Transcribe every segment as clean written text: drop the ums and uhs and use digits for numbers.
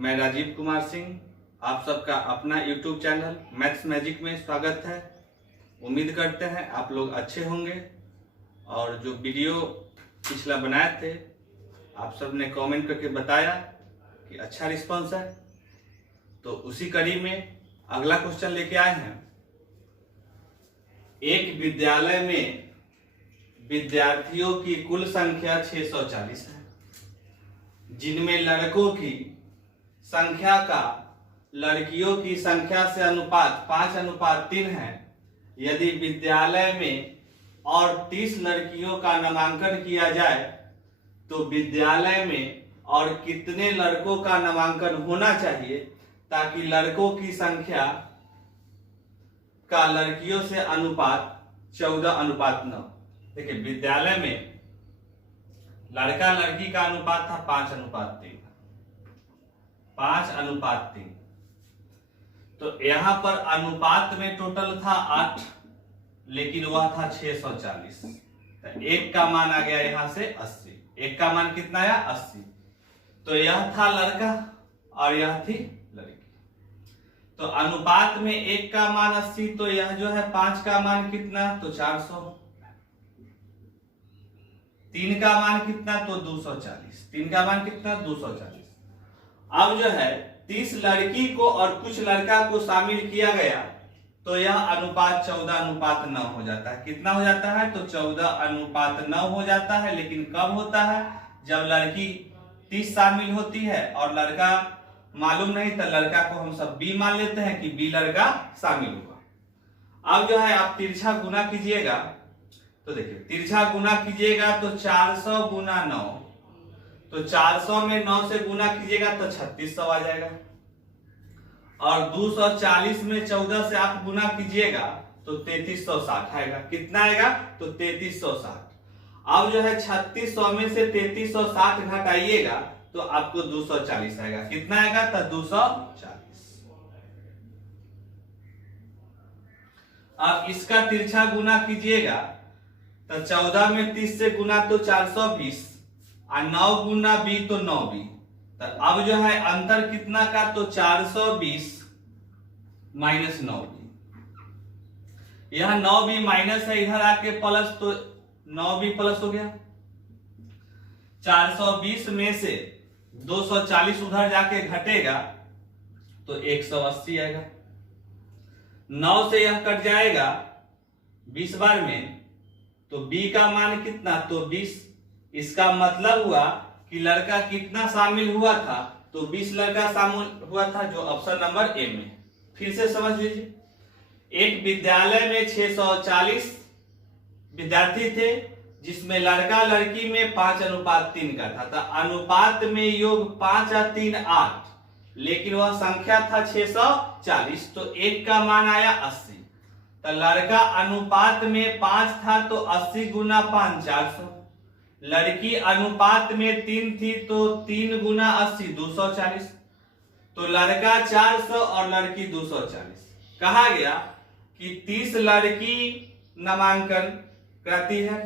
मैं राजीव कुमार सिंह, आप सबका अपना YouTube चैनल मैथ्स मैजिक में स्वागत है। उम्मीद करते हैं आप लोग अच्छे होंगे और जो वीडियो पिछला बनाए थे आप सब ने कमेंट करके बताया कि अच्छा रिस्पांस है, तो उसी कड़ी में अगला क्वेश्चन लेके आए हैं। एक विद्यालय में विद्यार्थियों की कुल संख्या 640 है, जिनमें लड़कों की संख्या का लड़कियों की संख्या से अनुपात 5:3 है। यदि विद्यालय में और 30 लड़कियों का नामांकन किया जाए तो विद्यालय में और कितने लड़कों का नामांकन होना चाहिए ताकि लड़कों की संख्या का लड़कियों से अनुपात 14:9। देखिए, विद्यालय में लड़का लड़की का अनुपात था 5:3। 5:3। तो यहां पर अनुपात में टोटल था 8, लेकिन वह था 640। तो एक का मान आ गया यहां से 80। एक का मान कितना आया? 80। तो यह था लड़का और यह थी लड़की। तो अनुपात में एक का मान 80, तो यह जो है 5 का मान कितना? तो 400। 3 का मान कितना? तो 240। 3 का मान कितना? 240। अब जो है 30 लड़की को और कुछ लड़का को शामिल किया गया तो यह अनुपात 14:9 हो जाता है। कितना हो जाता है? तो 14:9 हो जाता है। लेकिन कब होता है? जब लड़की 30 शामिल होती है और लड़का मालूम नहीं, तो लड़का को हम सब बी मान लेते हैं कि बी लड़का शामिल हुआ। अब जो है आप तिरछा गुना कीजिएगा, तो देखिए तिरछा गुना कीजिएगा तो 400 गुना 9, तो 400 में 9 से गुना कीजिएगा तो 3600 आ जाएगा। और 240 में 14 से आप गुना कीजिएगा तो 3360 आएगा। कितना आएगा? तो 3360। अब जो है 3600 में से 3360 घटाइएगा तो आपको 240 आएगा। कितना आएगा? तो 240। अब इसका तिरछा गुना कीजिएगा तो 14 में 30 से गुना तो 420 और 9 गुना बी तो 9b। तो अब जो है अंतर कितना का? तो 420 माइनस 9b। यह 9b माइनस है, इधर आके प्लस, तो 9b प्लस हो गया। 420 में से 240 उधर जाके घटेगा तो 180 आएगा। 9 से यह कट जाएगा 20 बार में, तो b का मान कितना? तो 20। इसका मतलब हुआ कि लड़का कितना शामिल हुआ था? तो 20 लड़का शामिल हुआ था, जो ऑप्शन नंबर ए में। फिर से समझ लीजिए, एक विद्यालय में 640 विद्यार्थी थे, जिसमें लड़का लड़की में 5:3 का था। तो अनुपात में योग 5:3 8, लेकिन वह संख्या था 640, तो एक का मान आया 80। तो लड़का अनुपात में 5 था तो 80 गुना 5 400। लड़की अनुपात में 3 थी तो 3 गुना 80 240। तो लड़का 400 और लड़की 240। कहा गया कि 30 लड़की नामांकन कराती है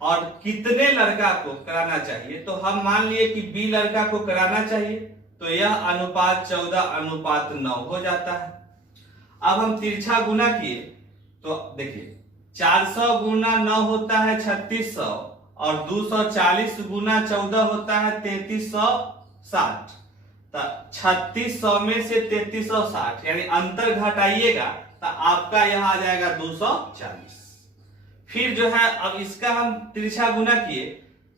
और कितने लड़का को कराना चाहिए, तो हम मान लिए कि बी लड़का को कराना चाहिए, तो यह अनुपात 14:9 हो जाता है। अब हम तिरछा गुना किए तो देखिए 400 गुना 9 होता है 3600 और 240 गुना 14 होता है 3360। तो 3600 में से 3360 यानी अंतर घटाइएगा तो आपका यह आ जाएगा 240। फिर जो है अब इसका हम तिरछा गुना किए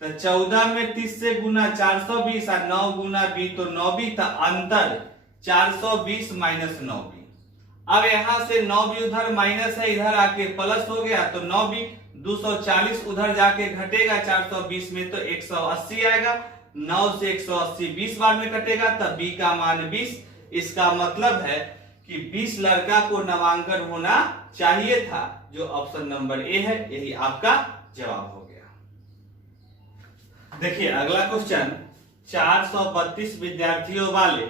तो 14 में 30 से गुना 420 और 9 गुना b तो 9b था। अंतर 420 माइनस 9b। अब यहां से 9b उधर माइनस है, इधर आके प्लस हो गया, तो 9b 240 उधर जाके घटेगा 420 में तो 180 आएगा। 9 से 180 20 बार में कटेगा, तब b का मान 20। इसका मतलब है कि 20 लड़का को नामांकन होना चाहिए था, जो ऑप्शन नंबर ए है। यही आपका जवाब हो गया। देखिए अगला क्वेश्चन, 432 विद्यार्थियों वाले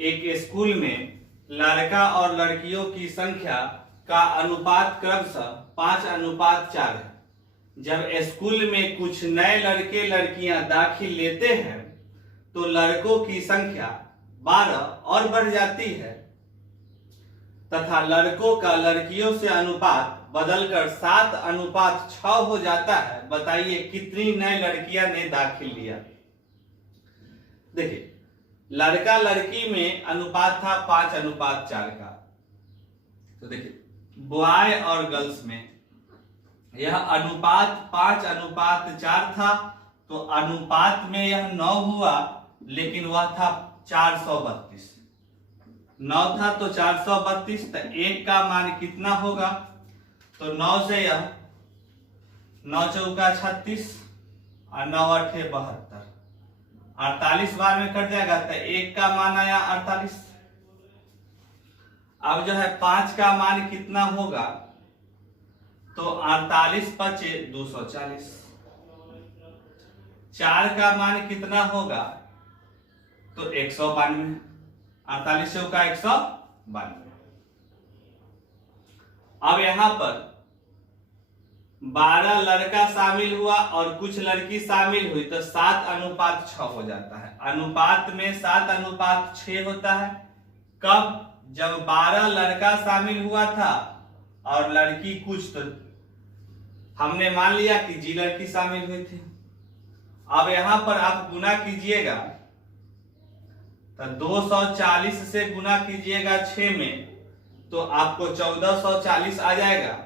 एक स्कूल में लड़का और लड़कियों की संख्या का अनुपात क्रमशः 5:4 है। जब स्कूल में कुछ नए लड़के लड़कियां दाखिल लेते हैं तो लड़कों की संख्या 12 और बढ़ जाती है तथा लड़कों का लड़कियों से अनुपात बदलकर 7:6 हो जाता है, बताइए कितनी नई लड़कियां ने दाखिल लिया। देखिए लड़का लड़की में अनुपात था 5:4 का, तो देखिए बॉय और गर्ल्स में यह अनुपात 5:4 था, तो अनुपात में यह 9 हुआ, लेकिन वह था 432। 9 था तो 432, तो 1 का मान कितना होगा, तो 9 से यह 9 चौका 36 और 9 अठे 72, 48 बार में कट जाएगा, तो 1 का मान आया 48। अब जो है 5 का मान कितना होगा, तो 48 पचे 240। 4 का मान कितना होगा, तो 192, 48 चौका 192। अब यहां पर 12 लड़का शामिल हुआ और कुछ लड़की शामिल हुई, तो 7:6 हो जाता है। अनुपात में 7:6 होता है कब, जब 12 लड़का शामिल हुआ था और लड़की कुछ, तो हमने मान लिया कि जी लड़की शामिल हुई थी। अब यहां पर आप गुना कीजिएगा, तो 240 से गुना कीजिएगा 6 में, तो आपको 1440 आ जाएगा,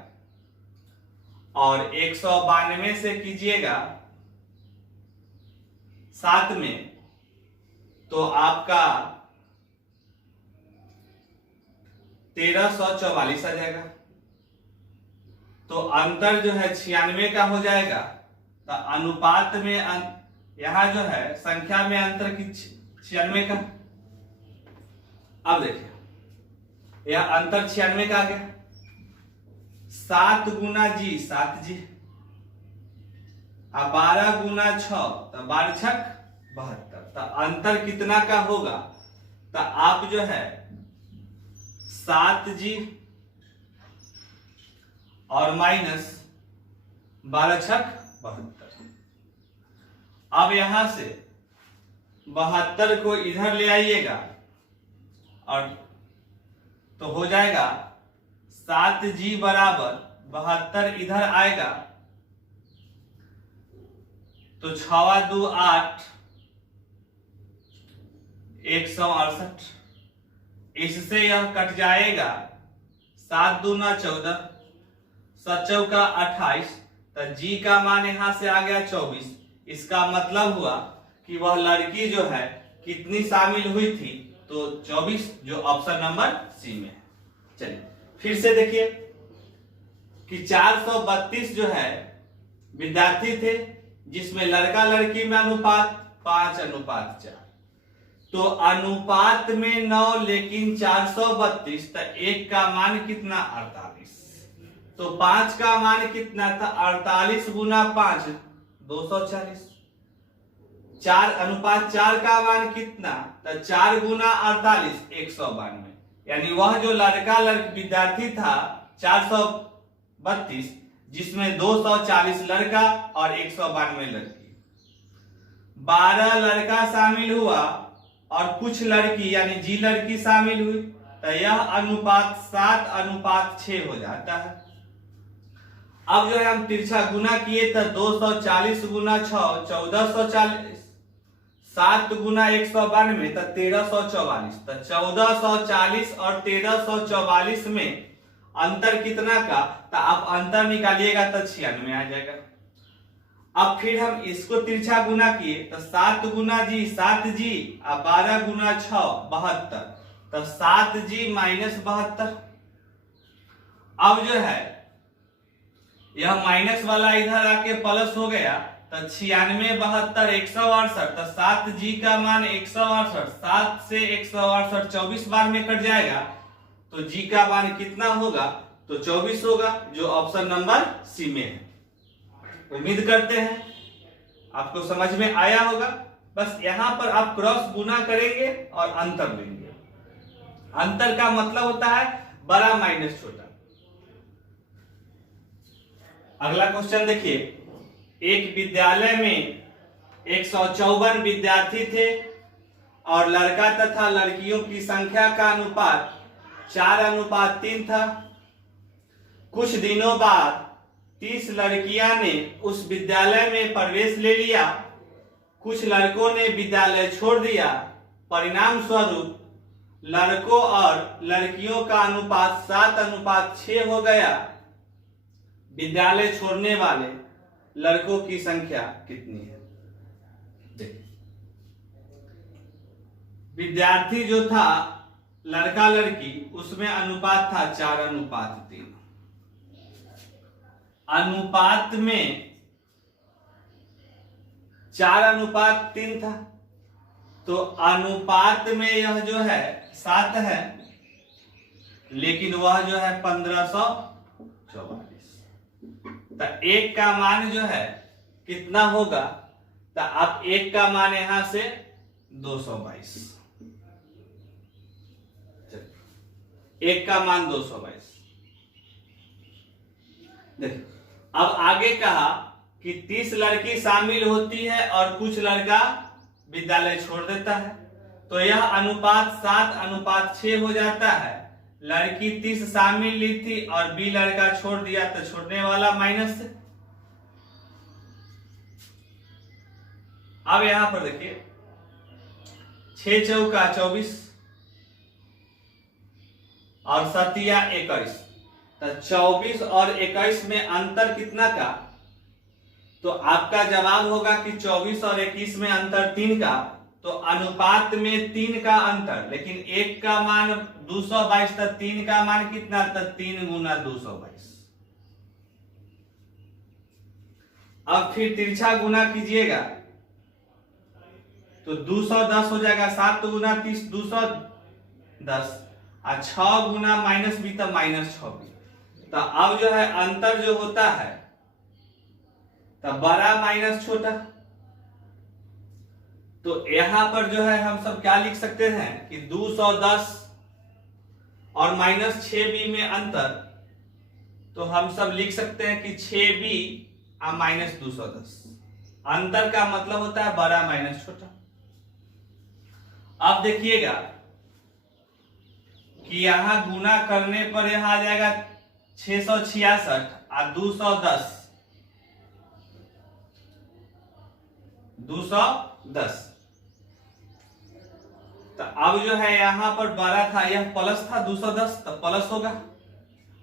और 192 से कीजिएगा 7 में, तो आपका 1344 आ जाएगा। तो अंतर जो है 96 का हो जाएगा। तो अनुपात में यहां जो है संख्या में अंतर की 96 का। अब देखिए यह अंतर 96 का आ गया। 7 गुना जी 7 जी, अब 12 गुना 6, तो 12 छक 72। तो अंतर कितना का होगा, तो आप जो है 7 जी और माइनस 12 छक 72। अब यहां से 72 को इधर ले आइएगा, और तो हो जाएगा 7G बराबर 72 इधर आएगा, तो 6 2 8 168। इससे यह कट जाएगा, 7 दूना 14, 7 चौका 28, तो जी का मान यहां से आ गया 24। इसका मतलब हुआ कि वह लड़की जो है कितनी शामिल हुई थी, तो 24, जो ऑप्शन नंबर सी में है। चलिए फिर से देखिए कि 432 जो है विद्यार्थी थे, जिसमें लड़का लड़की में अनुपात 5:4। तो अनुपात में 9, लेकिन 432, तो 1 का मान कितना 48। तो 5 का मान कितना था 48 गुना 5 240। 4:4 का मान कितना, तो 4 गुना 48 192। यानी वह जो लड़का विद्यार्थी था 432, जिसमें 240 लड़का और 192 लड़की। 12 लड़का शामिल हुआ और कुछ लड़की यानी जी लड़की शामिल हुई, तो यह अनुपात 7:6 हो जाता है। अब जो है हम तिरछा गुना किए, तो 240 गुना 6 1440, 7 गुना 192, तो 1344। तो 1440 और 1344 में अंतर कितना का, तो आप अंतर निकालिएगा तो 96 आ जाएगा। अब फिर हम इसको तिरछा गुना किए, तो 7 गुना जी 7G और 12 गुना 6 72, तो 7G माइनस 72। अब जो है यह माइनस वाला इधर आके प्लस हो गया, तो 96 72 168, तो 7G का मान 168, 7 से 168 24 बार में कट जाएगा, तो G का मान कितना होगा, तो 24 होगा, जो ऑप्शन नंबर सी में है। उम्मीद करते हैं आपको समझ में आया होगा। बस यहां पर आप क्रॉस गुना करेंगे और अंतर लेंगे। अंतर का मतलब होता है बड़ा माइनस छोटा। अगला क्वेश्चन देखिए, एक विद्यालय में 154 विद्यार्थी थे और लड़का तथा लड़कियों की संख्या का अनुपात 4:3 था। कुछ दिनों बाद 30 लड़कियां ने उस विद्यालय में प्रवेश ले लिया। कुछ लड़कों ने विद्यालय छोड़ दिया। परिणाम स्वरूप लड़कों और लड़कियों का अनुपात 7:6 हो गया। विद्यालय छोड़ने वाले लड़कों की संख्या कितनी है? देखिए, विद्यार्थी जो था लड़का लड़की, उसमें अनुपात था 4:3। अनुपात में 4:3 था, तो अनुपात में यह जो है 7 है, लेकिन वह जो है 1544। तो एक का मान जो है कितना होगा? तो अब एक का मान यहां से 222, एक का मान 222। देखो, अब आगे कहा कि 30 लड़की शामिल होती है और कुछ लड़का विद्यालय छोड़ देता है, तो यह अनुपात 7:6 हो जाता है। लड़की 30 शामिल ली थी और बी लड़का छोड़ दिया, तो छोड़ने वाला माइनस से। अब यहां पर देखिए, 6 चौका 24 और 7 या 21, तो 24 और 21 में अंतर कितना का? तो आपका जवाब होगा कि 24 और 21 में अंतर 3 का, तो अनुपात में 3 का अंतर, लेकिन एक का मान 222, तो 3 का मान कितना? तो 3 गुना 222। अब फिर तिरछा गुना कीजिएगा तो 210 हो जाएगा। 7 गुना 30 210, और 6 गुना माइनस भी तो -6। तो अब जो है अंतर जो होता है, तो बड़ा माइनस छोटा, तो यहां पर जो है हम सब क्या लिख सकते हैं कि 210 और -6b में अंतर, तो हम सब लिख सकते हैं कि 6b और -210। अंतर का मतलब होता है बड़ा माइनस छोटा। अब देखिएगा कि यहां गुना करने पर यहां आ जाएगा 666 और 210 तो अब जो है यहां पर 12 था, यह प्लस था 210, तो प्लस होगा,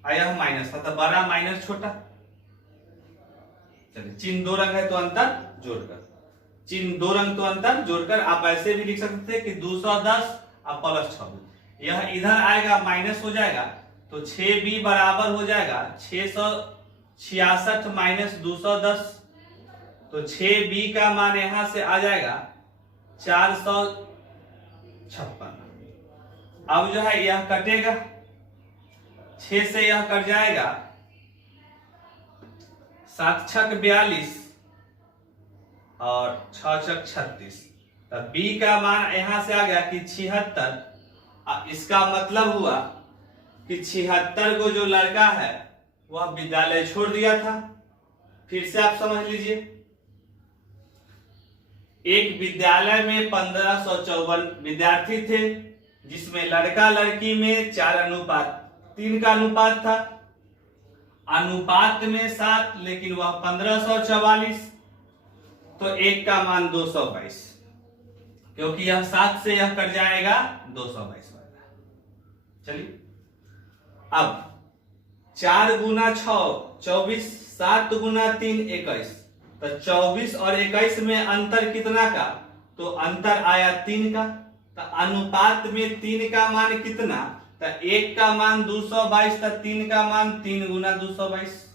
और यह माइनस था, तो बड़ा माइनस छोटा। चलिए, चिन्ह 2 रंग है तो अंतर जोड़कर, चिन्ह 2 रंग तो अंतर जोड़कर आप ऐसे भी लिख सकते थे कि 210 और प्लस 26, यह इधर आएगा माइनस हो जाएगा, तो 6b बराबर हो जाएगा 666 माइनस 210, तो 6b का मान यहां से आ जाएगा 456। अब जो है यह कटेगा, 6 से यह कट जाएगा, 7 छक 42 और 6 छक 36, तो b का मान यहां से आ गया कि 76। इसका मतलब हुआ कि 76 को जो लड़का है वह विद्यालय छोड़ दिया था। फिर से आप समझ लीजिए, एक विद्यालय में 1554 विद्यार्थी थे, जिसमें लड़का लड़की में 4:3 का अनुपात था। अनुपात में 7, लेकिन वह 1544, तो एक का मान 222, क्योंकि यह 7 से यह कट जाएगा 222। चलिए, अब 4 गुना 6 24, 7 गुना 3 21, तो 24 और 21 में अंतर कितना का? तो अंतर आया 3 का। तो अनुपात में 3 का मान कितना? तो 1 का मान 222, तो 3 का मान 3 गुना 222।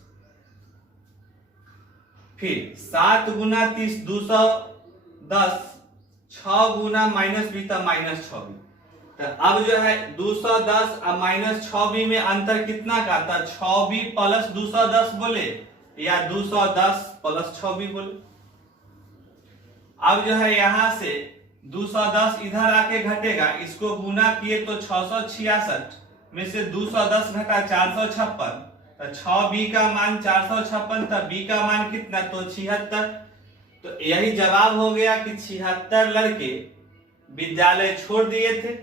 फिर 7 गुना 30 210, 6 गुना माइनस भी तो -6। तो अब जो है 210 और -6b में अंतर कितना का? तो 6b प्लस 210 बोले, या 210 प्लस 6b बोले। अब जो है यहां से 210 इधर आके घटेगा, इसको गुना किए तो 666 में से 210 घटा 456, तो 6b का मान 456, तो b का मान कितना? तो 76। तो यही जवाब हो गया कि 76 लड़के विद्यालय छोड़ दिए थे।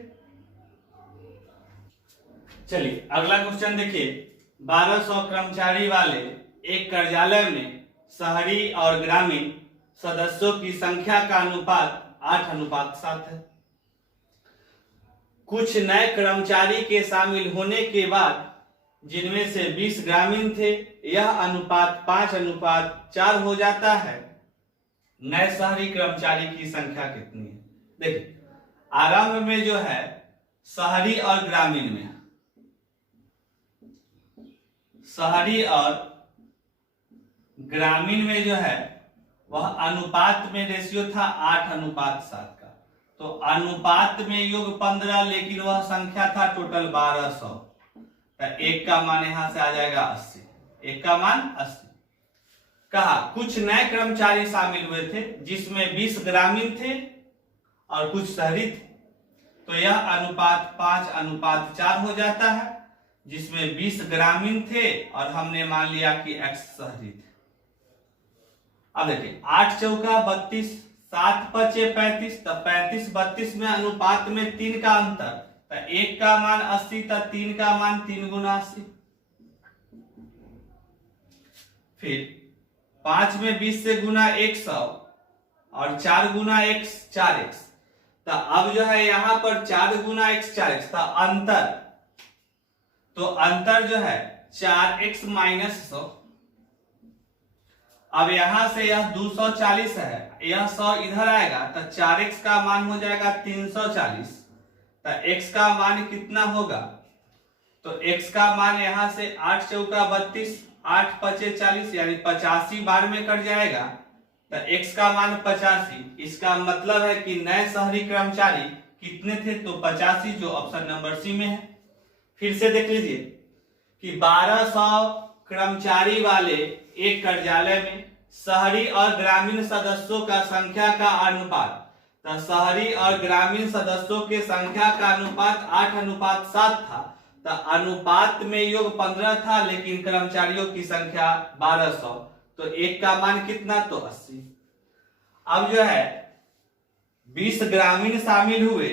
चलिए अगला क्वेश्चन देखिए, 1200 कर्मचारी वाले एक कार्यालय में शहरी और ग्रामीण सदस्यों की संख्या का अनुपात 8:7 है। कुछ नए कर्मचारी के शामिल होने के बाद जिनमें से 20 ग्रामीण थे, यह अनुपात 5:4 हो जाता है। नए शहरी कर्मचारी की संख्या कितनी है? देखिए आरंभ में जो है शहरी और ग्रामीण में, शहरी और ग्रामीण में जो है वह अनुपात में रेशियो था 8:7 का। तो अनुपात में योग 15, लेकिन वह संख्या था टोटल 1200। तो एक का मान यहां से आ जाएगा 80, एक का मान 80। कहा कुछ नए कर्मचारी शामिल हुए थे जिसमें 20 ग्रामीण थे और कुछ शहरी थे। तो यह अनुपात 5:4 हो जाता है, जिसमें 20 ग्रामीण थे और हमने मान लिया कि x शहरी थे। अब देखिए 8 चौका 32, 7 पचे 35, तो 35 32 में अनुपात में 3 का अंतर, तो 1 का मान 80, तो 3 का मान 3 गुना 80। फिर 5 में 20 से गुना 100 और 4 गुना x 4x। तो अब जो है यहां पर 4 गुना x 4x था अंतर, तो अंतर जो है 4x माइनस 100। अब यहां से यह 240 है, यह 100 इधर आएगा तो 4x का मान हो जाएगा 340। तो x का मान कितना होगा? तो x का मान यहां से 8 चौका 32, 8 पचे 40 यानी 85 बार में कट जाएगा। तो x का मान 85। इसका मतलब है कि नए शहरी कर्मचारी कितने थे? तो 85, जो ऑप्शन नंबर सी में है। फिर से देख लीजिए कि 1200 कर्मचारी वाले एक कार्यालय में शहरी और ग्रामीण सदस्यों का संख्या का अनुपात, तो शहरी और ग्रामीण सदस्यों के संख्या का अनुपात 8:7 था। तो अनुपात में योग 15 था, लेकिन कर्मचारियों की संख्या 1200। तो एक का मान कितना? तो 80। अब जो है 20 ग्रामीण शामिल हुए,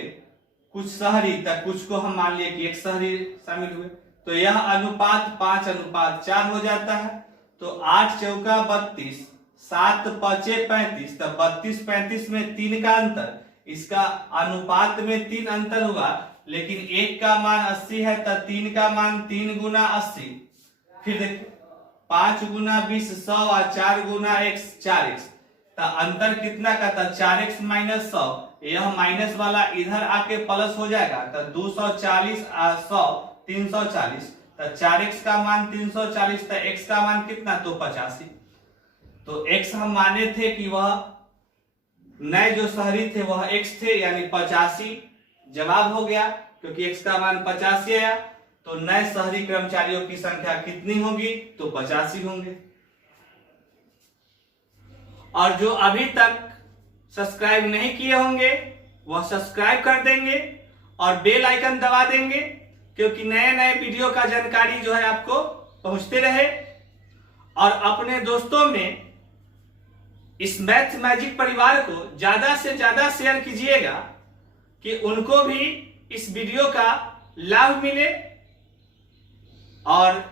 कुछ शहरी, तक कुछ को हम मान लिए कि एक शहरी शामिल हुए। तो यह अनुपात 5:4 हो जाता है। तो 8 चौका 32, 7 पचे 35, तो 32 35 में 3 का अंतर, इसका अनुपात में 3 अंतर हुआ, लेकिन एक का मान 80 है, तो 3 का मान 3 गुना 80। फिर देखिए 5 गुना 20 100 और 4 गुना x 4x। तो अंतर कितना का था? 4x minus 100। यह माइनस वाला इधर आके प्लस हो जाएगा, तो 240 और 100 340। तो 4x का मान 340, तो x का मान कितना? तो 85। तो x हम माने थे कि वह नए जो शहरी थे वह x थे, यानी 85 जवाब हो गया, क्योंकि x का मान 85 आया। तो नए शहरी कर्मचारियों की संख्या कितनी होगी? तो 85 होंगे। और जो अभी तक सब्सक्राइब नहीं किए होंगे वह सब्सक्राइब कर देंगे और बेल आइकन दबा देंगे, क्योंकि नए नए वीडियो का जानकारी जो है आपको पहुंचते रहे। और अपने दोस्तों में इस मैथ मैजिक परिवार को ज्यादा से ज्यादा शेयर कीजिएगा कि उनको भी इस वीडियो का लाभ मिले। और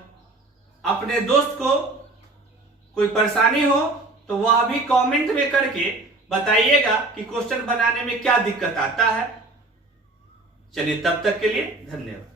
अपने दोस्त को कोई परेशानी हो तो वह भी कमेंट में करके बताइएगा कि क्वेश्चन बनाने में क्या दिक्कत आता है। चलिए तब तक के लिए धन्यवाद।